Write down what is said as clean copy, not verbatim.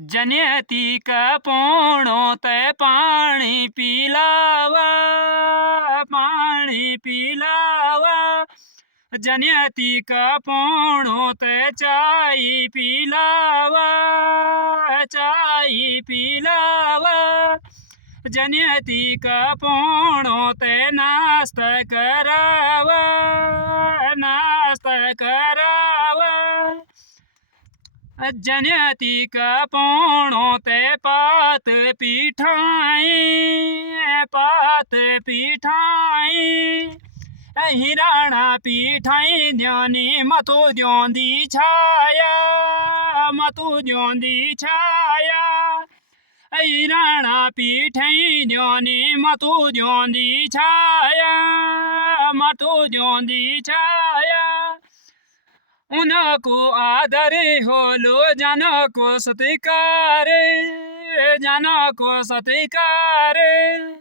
जनियती का पोणो ते पानी पिलावा, पानी पिलावा। जनियती का पोणो ते चाय पिलावा, चाय पिलावा। जनियती का पोणो ते नाश्ता करावा, नाश्ता करावा। जनियती का पोणो ते पात पीठाई, पात पीठाई। हिराणा पीठाई ध्यानी मतु द्योंदी छाया, मतु द्योंदी छाया। हिराणा पीठाई ध्यानी मतु द्योंदी छाया, मतु द्योंदी छाया। उनको आदरे होलो जानो को सत्कारे, जानो को सत्कारे।